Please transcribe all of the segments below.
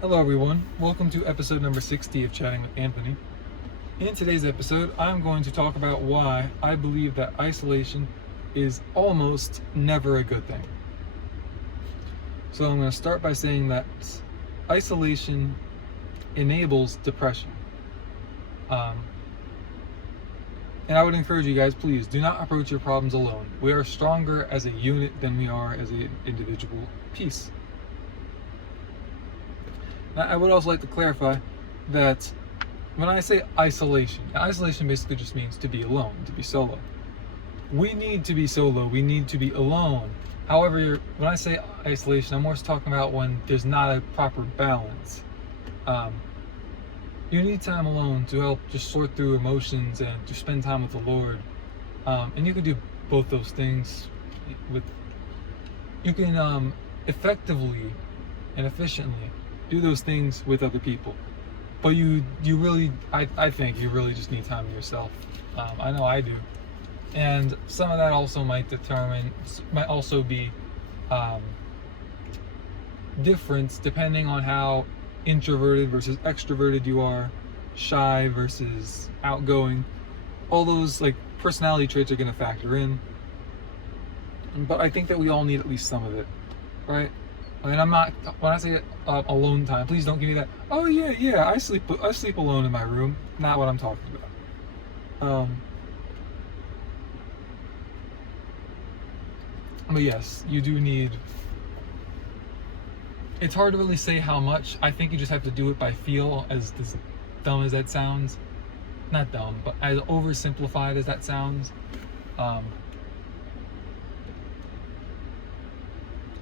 Hello, everyone. Welcome to episode number 60 of Chatting with Anthony. In today's episode, I'm going to talk about why I believe that isolation is almost never a good thing. So, I'm going to start by saying that isolation enables depression. And I would encourage you guys, please do not approach your problems alone. We are stronger as a unit than we are as an individual piece. Now, I would also like to clarify that when I say isolation basically just means to be alone, to be solo. We need to be solo, we need to be alone. However, when I say isolation, I'm more talking about when there's not a proper balance. You need time alone to help just sort through emotions and to spend time with the Lord. And you can do both those things you can effectively and efficiently do those things with other people. But I think you really just need time to yourself. I know I do. And some of that also might also be different depending on how introverted versus extroverted you are, shy versus outgoing. All those personality traits are going to factor in. But I think that we all need at least some of it, right? I mean, when I say alone time, please don't give me that, oh yeah, I sleep alone in my room. Not what I'm talking about. But yes, you do need, it's hard to really say how much. I think you just have to do it by feel, as dumb as that sounds. Not dumb, but as oversimplified as that sounds.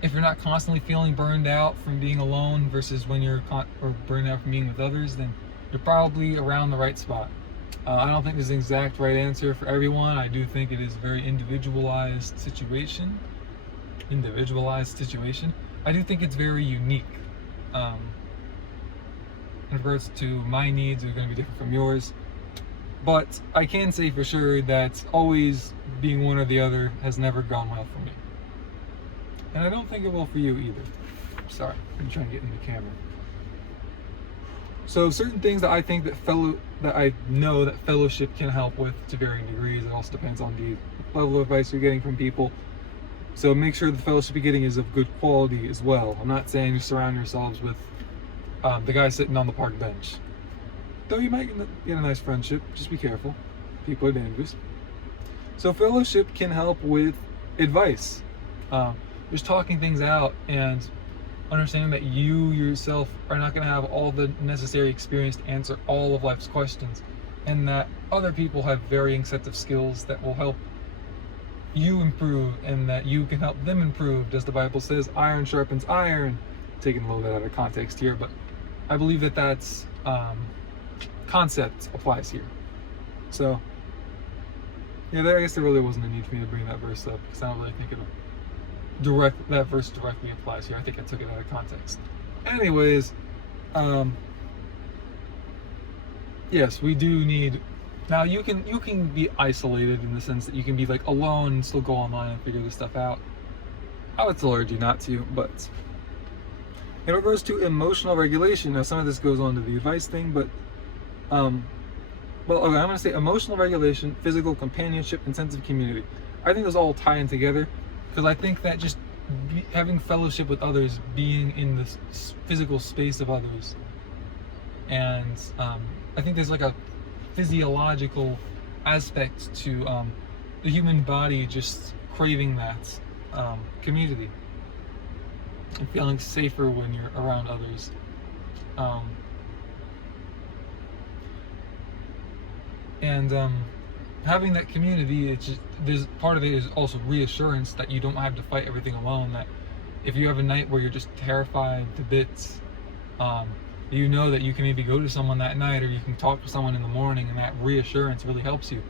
If you're not constantly feeling burned out from being alone versus when you're or burned out from being with others, then you're probably around the right spot. I don't think there's an exact right answer for everyone. I do think it is a very individualized situation. I do think it's very unique. In regards to my needs, are going to be different from yours. But I can say for sure that always being one or the other has never gone well for me. And I don't think it will for you either. Sorry, I'm trying to get in the camera. So certain things that I think that I know that fellowship can help with to varying degrees. It also depends on the level of advice you're getting from people. So make sure the fellowship you're getting is of good quality as well. I'm not saying you surround yourselves with the guy sitting on the park bench. Though you might get a nice friendship, just be careful. People are dangerous. So fellowship can help with advice. Just talking things out and understanding that you yourself are not going to have all the necessary experience to answer all of life's questions, and that other people have varying sets of skills that will help you improve, and that you can help them improve. As the Bible says, iron sharpens iron. Taking a little bit out of context here, but I believe that that's concept applies here. So yeah, I guess there really wasn't a need for me to bring that verse up, because I don't really think that verse directly applies here. I think I took it out of context. Anyways, yes, we do need. Now you can be isolated in the sense that you can be alone and still go online and figure this stuff out. I would still urge you not to, but in regards to emotional regulation, now some of this goes on to the advice thing, but I'm going to say emotional regulation, physical companionship, and sense of community. I think those all tie in together, because I think that just having fellowship with others, being in the physical space of others, and I think there's a physiological aspect to the human body just craving that community and feeling safer when you're around others. Having that community, there's part of it is also reassurance that you don't have to fight everything alone. That if you have a night where you're just terrified to bits, you know that you can maybe go to someone that night, or you can talk to someone in the morning, and that reassurance really helps you.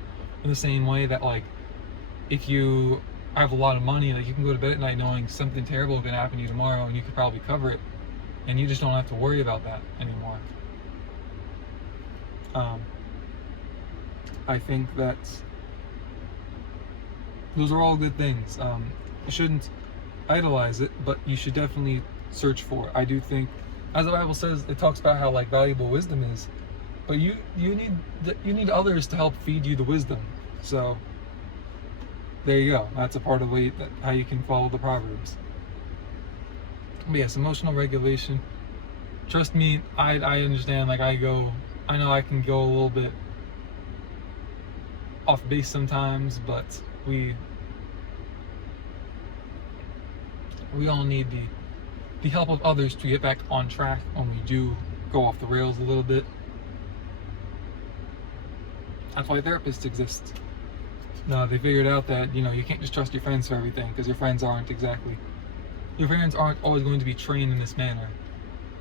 In the same way that if you have a lot of money, you can go to bed at night knowing something terrible is going to happen to you tomorrow, and you could probably cover it, and you just don't have to worry about that anymore. I think that those are all good things. You shouldn't idolize it, but you should definitely search for it. I do think as the Bible says, it talks about how like valuable wisdom is, but you need others to help feed you the wisdom. So there you go. That's a part of the way that how you can follow the Proverbs. But yes, emotional regulation. Trust me, I understand. Like I know I can go a little bit off base sometimes, but we all need the help of others to get back on track when we do go off the rails a little bit. That's why therapists exist. No, they figured out that you can't just trust your friends for everything, because your friends aren't always going to be trained in this manner,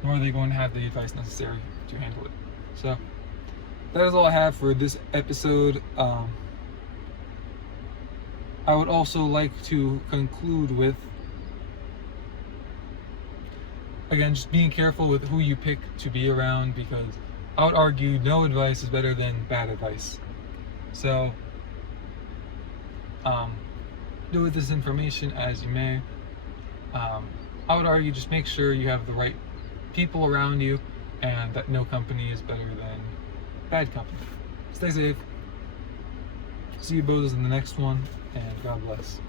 nor are they going to have the advice necessary to handle it. So that is all I have for this episode. I would also like to conclude with, again, just being careful with who you pick to be around, because I would argue no advice is better than bad advice. So do with this information as you may. I would argue just make sure you have the right people around you, and that no company is better than bad company. Stay safe. See you both in the next one, and God bless.